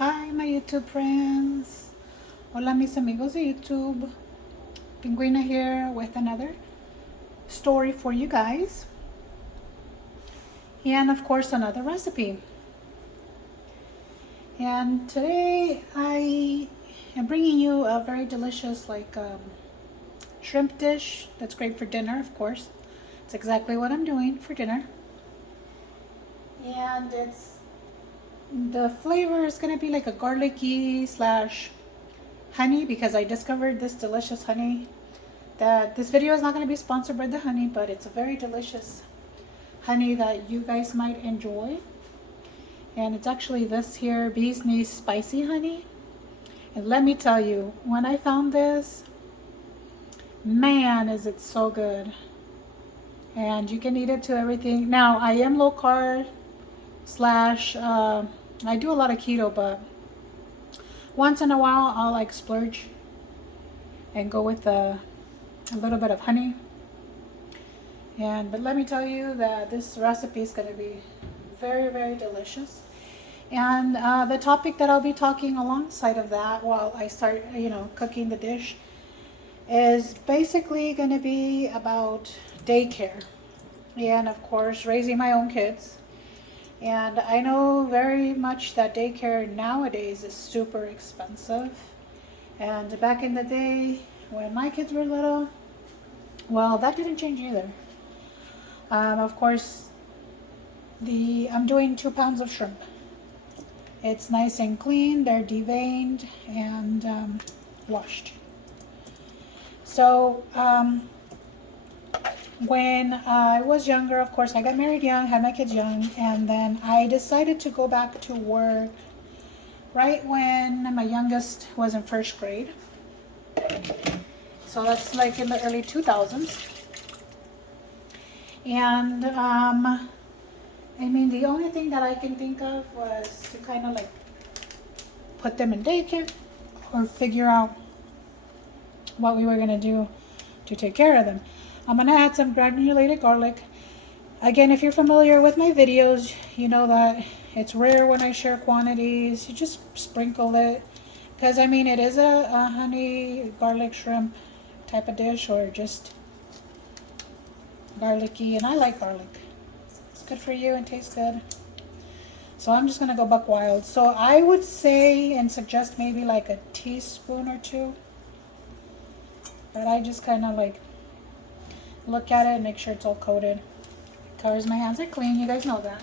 Hi, my YouTube friends. Hola, mis amigos de YouTube. Pinguino here with another story for you guys. And of course, another recipe. And today I am bringing you a very delicious, shrimp dish that's great for dinner, of course. It's exactly what I'm doing for dinner. And the flavor is going to be like a garlicky slash honey, because I discovered this delicious honey. That this video is not going to be sponsored by the honey, but it's a very delicious honey that you guys might enjoy. And it's actually this here bee's knees spicy honey. And let me tell you, when I found this, man, is it so good. And you can eat it to everything. Now, I am low carb slash I do a lot of keto, but once in a while I'll like splurge and go with a little bit of honey. But let me tell you that this recipe is going to be very, very delicious. And the topic that I'll be talking alongside of that while I start, cooking the dish is basically going to be about daycare. And of course, raising my own kids. And I know very much that daycare nowadays is super expensive. And back in the day when my kids were little, well, that didn't change either. Of course, I'm doing 2 pounds of shrimp. It's nice and clean. They're deveined and washed. So when I was younger, of course, I got married young, had my kids young, and then I decided to go back to work right when my youngest was in first grade. So that's like in the early 2000s. And the only thing that I can think of was to kind of like put them in daycare or figure out what we were going to do to take care of them. I'm going to add some granulated garlic. Again, if you're familiar with my videos, you know that it's rare when I share quantities. You just sprinkle it. Because, it is a honey garlic shrimp type of dish, or just garlicky. And I like garlic. It's good for you and tastes good. So I'm just going to go buck wild. So I would say and suggest maybe like a teaspoon or two. But I just kind of like look at it and make sure it's all coated. Because my hands are clean. You guys know that.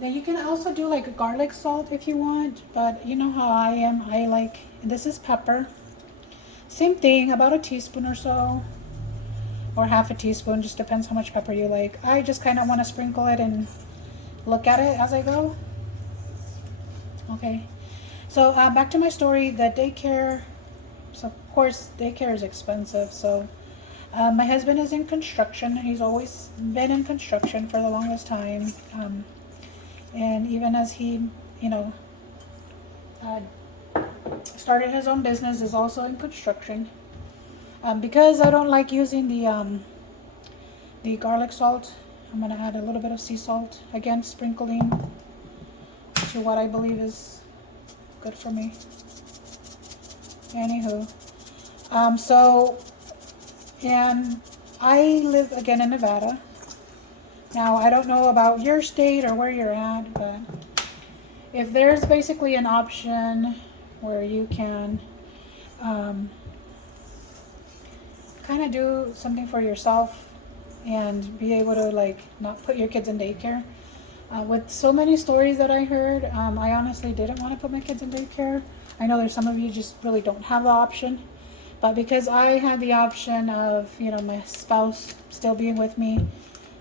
Then you can also do like garlic salt if you want. But you know how I am. This is pepper. Same thing, about a teaspoon or so. Or half a teaspoon, just depends how much pepper you like. I just kind of want to sprinkle it and look at it as I go. Okay, so back to my story. The daycare, so of course daycare is expensive. So my husband is in construction. He's always been in construction for the longest time. And even as he, started his own business, is also in construction. Because I don't like using the garlic salt, I'm going to add a little bit of sea salt. Again, sprinkling to what I believe is good for me. Anywho. And I live again in Nevada. Now, I don't know about your state or where you're at, but if there's basically an option where you can kind of do something for yourself and be able to like not put your kids in daycare. With so many stories that I heard, I honestly didn't want to put my kids in daycare. I know there's some of you just really don't have the option, but because I had the option of, my spouse still being with me,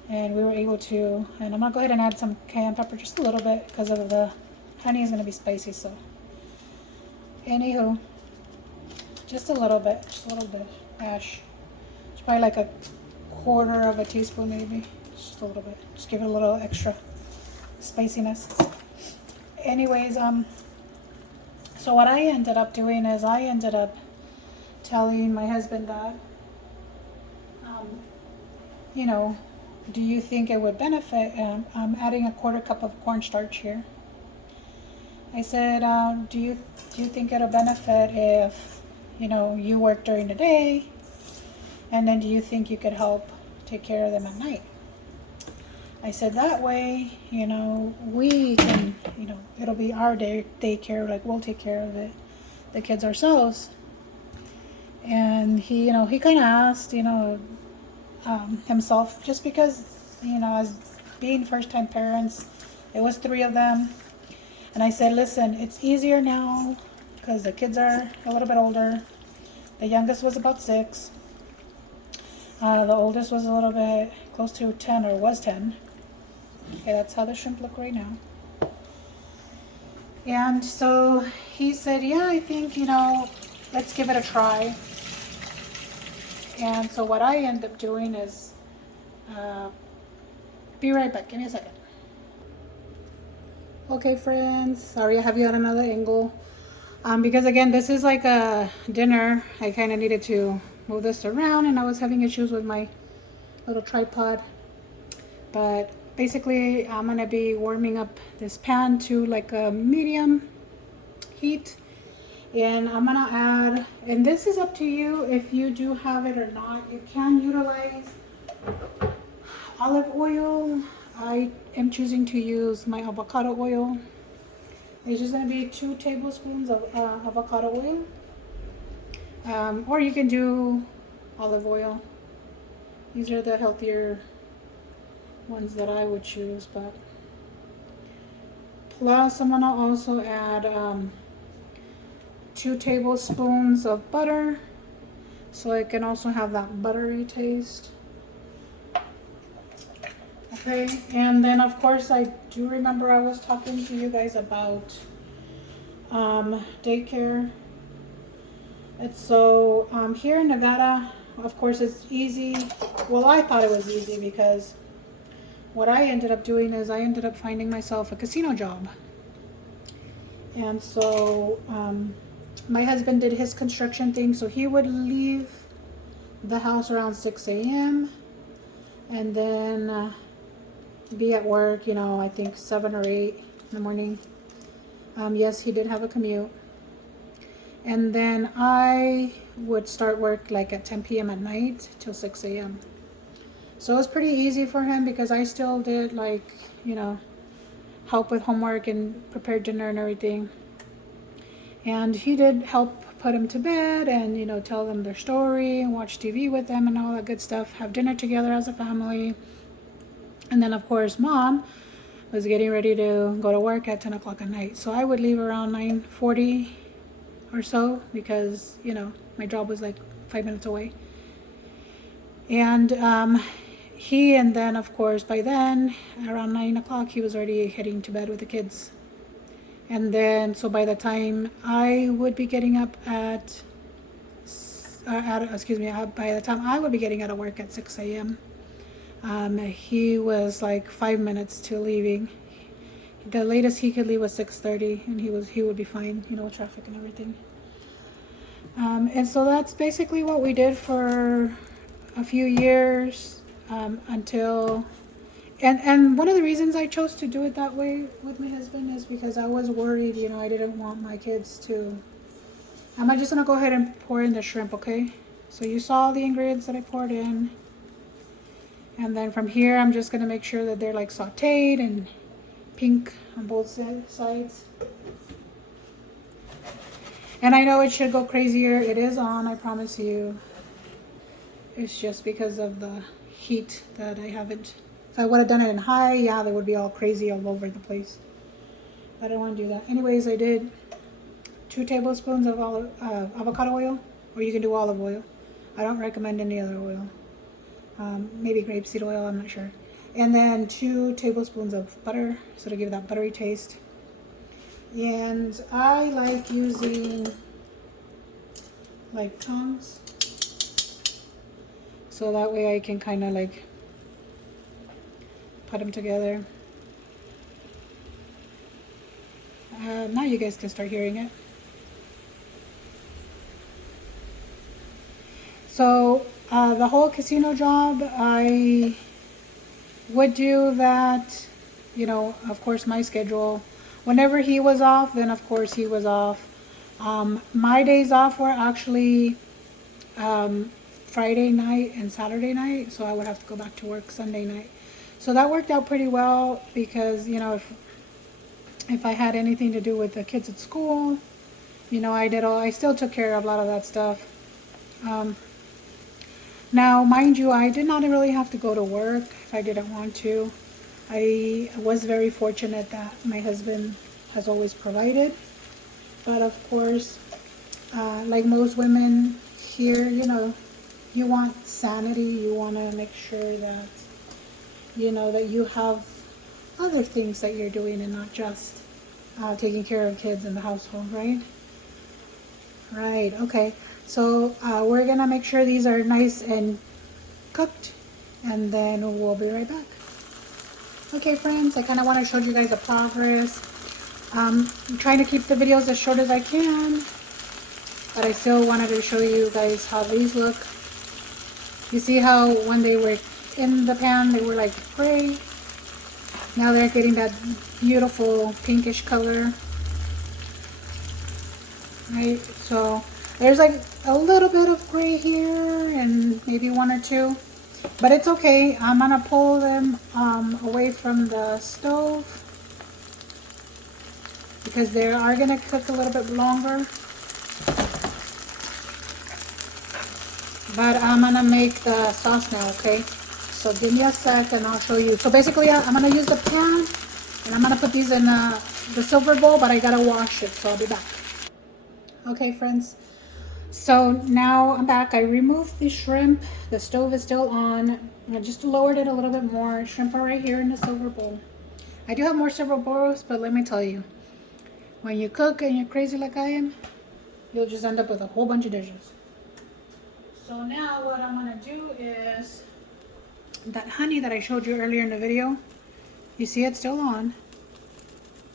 and we were able to, and I'm gonna go ahead and add some cayenne pepper, just a little bit, because of the honey is gonna be spicy. So anywho, just a little bit ash. It's probably like a quarter of a teaspoon, maybe, just a little bit. Just give it a little extra spiciness. Anyways, so what I ended up doing is I ended up telling my husband that, do you think it would benefit? I'm adding a quarter cup of cornstarch here. I said, do you think it'll benefit if, you work during the day, and then do you think you could help take care of them at night? I said that way, we can, it'll be our daycare, like we'll take care of it, the kids ourselves. And he kind of asked, himself, just because, as being first-time parents, it was 3 of them. And I said, listen, it's easier now because the kids are a little bit older. The youngest was about 6. The oldest was a little bit close to 10, or was 10. Okay, that's how the shrimp look right now. And so he said, yeah, I think, let's give it a try. And so what I end up doing is, be right back, give me a second. Okay, friends, sorry I have you at another angle. Because again, this is like a dinner. I kind of needed to move this around, and I was having issues with my little tripod. But basically, I'm gonna be warming up this pan to like a medium heat. And I'm gonna add, and this is up to you if you do have it or not. You can utilize olive oil. I am choosing to use my avocado oil. It's just gonna be 2 tablespoons of avocado oil. Or you can do olive oil. These are the healthier ones that I would choose, but plus I'm gonna also add 2 tablespoons of butter, so it can also have that buttery taste. Okay, and then of course I do remember I was talking to you guys about daycare. And so here in Nevada, of course, it's easy. Well, I thought it was easy because what I ended up doing is I ended up finding myself a casino job. And so my husband did his construction thing, so he would leave the house around 6 a.m. and then be at work, I think 7 or 8 in the morning. Yes, he did have a commute. And then I would start work like at 10 p.m. at night till 6 a.m. So it was pretty easy for him because I still did help with homework and prepare dinner and everything. And he did help put him to bed and, tell them their story and watch TV with them and all that good stuff, have dinner together as a family. And then of course mom was getting ready to go to work at 10 o'clock at night. So I would leave around 9:40 or so because, my job was like 5 minutes away. And and then of course by then around 9 o'clock he was already heading to bed with the kids. And then so by the time I would be getting up by the time I would be getting out of work at 6 a.m. He was like 5 minutes to leaving. The latest he could leave was 6:30, and he would be fine, with traffic and everything. And so that's basically what we did for a few years until. And one of the reasons I chose to do it that way with my husband is because I was worried, I didn't want my kids to. I'm just gonna go ahead and pour in the shrimp, okay? So you saw the ingredients that I poured in. And then from here, I'm just gonna make sure that they're like sauteed and pink on both sides. And I know it should go crazier. It is on, I promise you. It's just because of the heat that I haven't. If I would have done it in high, yeah, they would be all crazy all over the place. But I don't want to do that. Anyways, I did 2 tablespoons of avocado oil, or you can do olive oil. I don't recommend any other oil. Maybe grapeseed oil, I'm not sure. And then 2 tablespoons of butter, so to give that buttery taste. And I like using like tongs, so that way I can kind of like put them together. Now you guys can start hearing it. So the whole casino job, I would do that, you know, of course my schedule, whenever he was off, then of course he was off. My days off were actually Friday night and Saturday night, so I would have to go back to work Sunday night. So that worked out pretty well because, you know, if I had anything to do with the kids at school, you know, I still took care of a lot of that stuff. Now, mind you, I did not really have to go to work if I didn't want to. I was very fortunate that my husband has always provided. But of course, like most women here, you know, you want sanity. You want to make sure that, you know, that you have other things that you're doing and not just taking care of kids in the household, right? Right, okay. So we're gonna make sure these are nice and cooked, and then we'll be right back. Okay friends, I kind of want to show you guys the progress. I'm trying to keep the videos as short as I can, but I still wanted to show you guys how these look. You see how when they were in the pan they were like gray? Now they're getting that beautiful pinkish color. Right, so there's like a little bit of gray here and maybe one or two, but it's okay. I'm gonna pull them away from the stove because they are gonna cook a little bit longer. But I'm gonna make the sauce now, okay? So give me a sec and I'll show you. So basically I'm gonna use the pan and I'm gonna put these in the silver bowl, but I gotta wash it, so I'll be back. Okay friends, so now I'm back. I removed the shrimp. The stove is still on. I just lowered it a little bit more. Shrimp are right here in the silver bowl. I do have more silver bowls, but let me tell you, when you cook and you're crazy like I am, you'll just end up with a whole bunch of dishes. So now what I'm gonna do is that honey that I showed you earlier in the video, you see it's still on.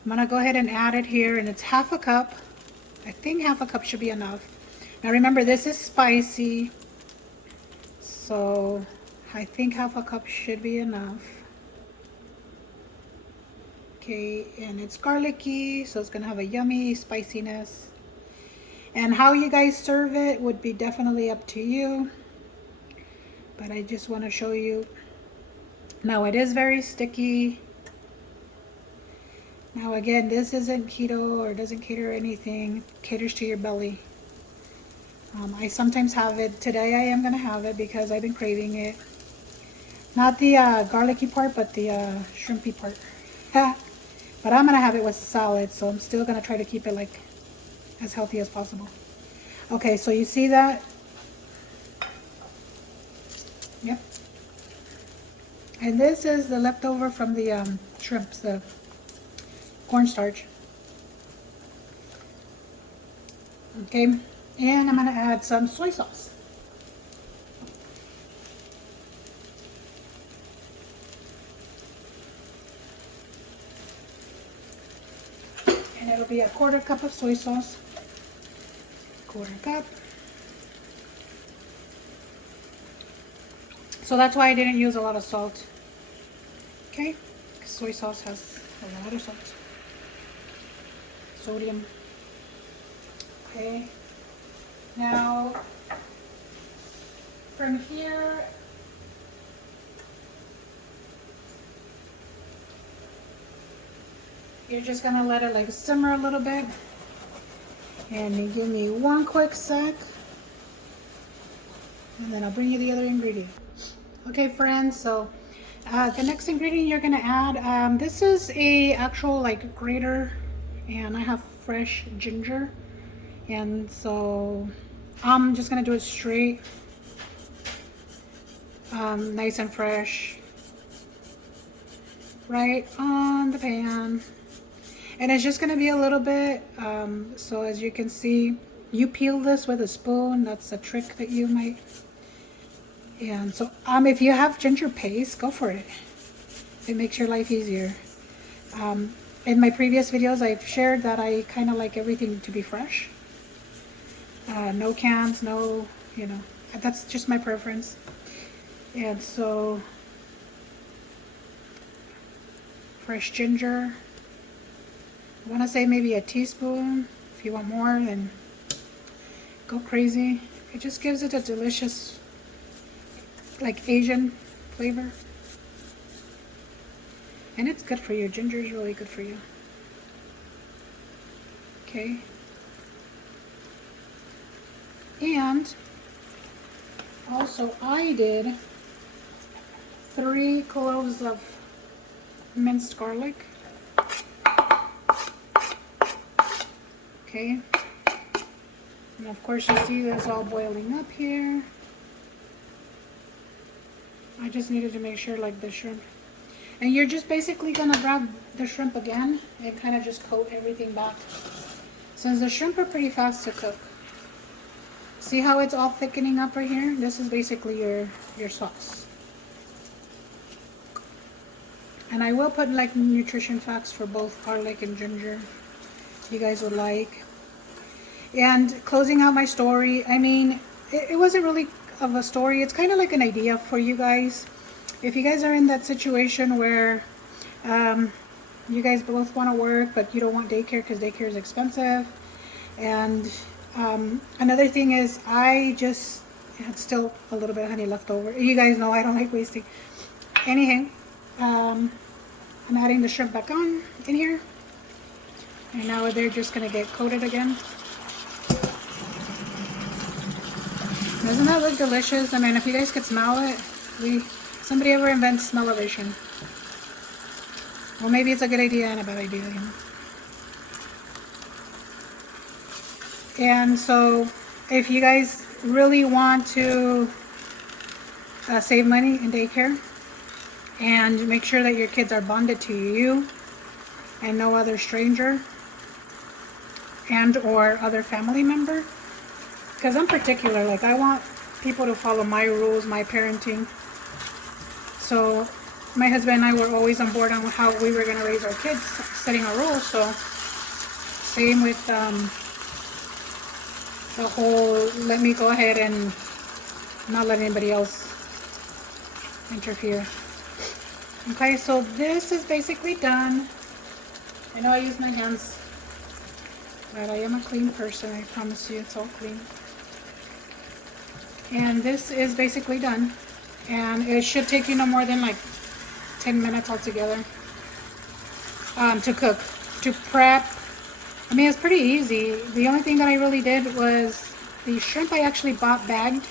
I'm gonna go ahead and add it here, and it's half a cup. I think half a cup should be enough. Now remember, this is spicy, so I think half a cup should be enough. Okay, and it's garlicky, so it's gonna have a yummy spiciness. And how you guys serve it would be definitely up to you, but I just want to show you. Now it is very sticky. Now again, this isn't keto or doesn't cater anything. It caters to your belly. I sometimes have it. Today I am going to have it because I've been craving it. Not the garlicky part, but the shrimpy part. But I'm going to have it with salad, so I'm still going to try to keep it like as healthy as possible. Okay, so you see that? Yep. And this is the leftover from the shrimps, the cornstarch. Okay, and I'm going to add some soy sauce. And it'll be a 1/4 cup of soy sauce. 1/4 cup. So that's why I didn't use a lot of salt. Okay, soy sauce has a lot of salt. Sodium. Okay. Now, from here, you're just gonna let it like simmer a little bit. And you give me one quick sec. And then I'll bring you the other ingredient. Okay friends, so the next ingredient you're gonna add, this is a actual like grater, and I have fresh ginger, and so I'm just gonna do it straight, nice and fresh, right on the pan. And it's just gonna be a little bit, so as you can see, you peel this with a spoon. That's a trick that you might. And so if you have ginger paste, go for it. It makes your life easier. In my previous videos, I've shared that I kind of like everything to be fresh. No cans, no, you know, that's just my preference. And so fresh ginger. I want to say maybe a teaspoon. If you want more, then go crazy. It just gives it a delicious, like Asian flavor. And it's good for you. Ginger is really good for you. Okay. And also I did 3 cloves of minced garlic. Okay. And of course you see this all boiling up here. I just needed to make sure, like the shrimp. And you're just basically gonna grab the shrimp again and kind of just coat everything back. Since the shrimp are pretty fast to cook. See how it's all thickening up right here? This is basically your sauce. And I will put like nutrition facts for both garlic and ginger, if you guys would like. And closing out my story, I mean, it wasn't really of a story. It's kind of like an idea for you guys. If you guys are in that situation where you guys both want to work, but you don't want daycare because daycare is expensive. And another thing is, I just had still a little bit of honey left over. You guys know I don't like wasting. Anyhow, I'm adding the shrimp back on in here. And now they're just going to get coated again. Doesn't that look delicious? I mean, if you guys could smell it, somebody ever invents smell-o-vision. Well, maybe it's a good idea and a bad idea, you know. And so, if you guys really want to save money in daycare and make sure that your kids are bonded to you and no other stranger and or other family member, because I'm particular, like I want people to follow my rules, my parenting. So my husband and I were always on board on how we were going to raise our kids, setting our rules. So same with the whole let me go ahead and not let anybody else interfere. Okay, so this is basically done. I know I use my hands, but I am a clean person. I promise you it's all clean. And this is basically done. And it should take you no more than like 10 minutes altogether to cook, to prep. I mean, it's pretty easy. The only thing that I really did was the shrimp I actually bought bagged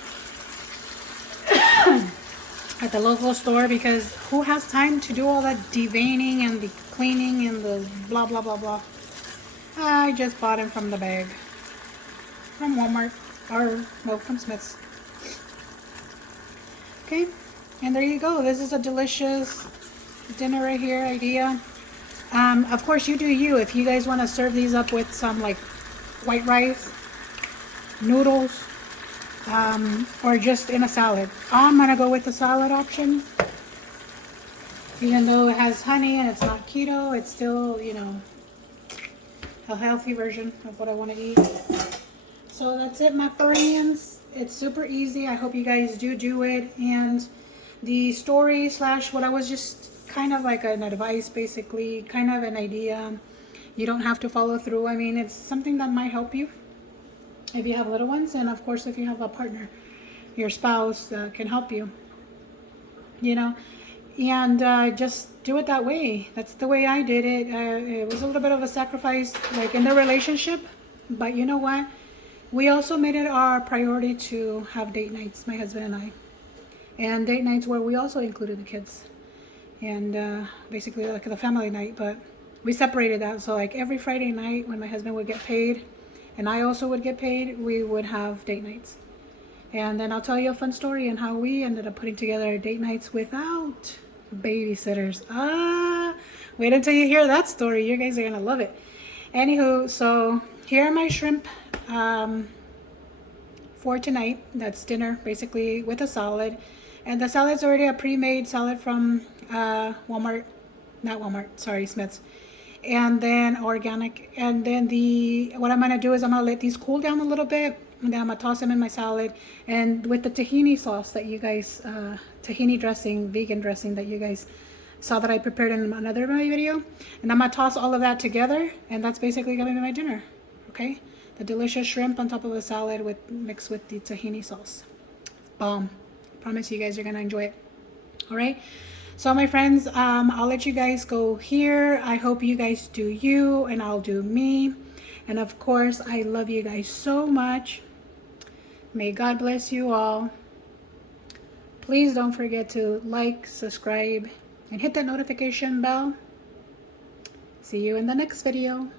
at the local store, because who has time to do all that deveining and the cleaning and the blah, blah, blah, blah. I just bought them from the bag. From Walmart, or, well, from Smith's. Okay, and there you go. This is a delicious dinner right here idea. Of course, you do you. If you guys want to serve these up with some like white rice, noodles, or just in a salad. I'm gonna go with the salad option. Even though it has honey and it's not keto, it's still, you know, a healthy version of what I want to eat. So that's it, my friends. It's super easy. I hope you guys do it. And the story / what I was just kind of like an advice, basically, kind of an idea. You don't have to follow through. I mean, it's something that might help you if you have little ones, and of course if you have a partner, your spouse can help you, you know. And just do it that way. That's the way I did it. It was a little bit of a sacrifice, like in the relationship, but you know what? We also made it our priority to have date nights, my husband and I. And date nights where we also included the kids. And basically like the family night, but we separated that. So like every Friday night when my husband would get paid and I also would get paid, we would have date nights. And then I'll tell you a fun story on how we ended up putting together date nights without babysitters. Wait until you hear that story. You guys are gonna love it. Anywho, so here are my shrimp for tonight. That's dinner, basically, with a salad. And the salad's already a pre-made salad from Walmart, not Walmart, sorry, Smith's. And then organic. And then what I'm gonna do is I'm gonna let these cool down a little bit, and then I'm gonna toss them in my salad. And with the tahini sauce that you guys, tahini dressing, vegan dressing that you guys saw that I prepared in another video. And I'm gonna toss all of that together, and that's basically gonna be my dinner. Okay, the delicious shrimp on top of a salad mixed with the tahini sauce. Bomb. Promise you guys are gonna enjoy it. All right, so my friends, I'll let you guys go here. I hope you guys do you and I'll do me. And of course, I love you guys so much. May God bless you all. Please don't forget to like, subscribe, and hit that notification bell. See you in the next video.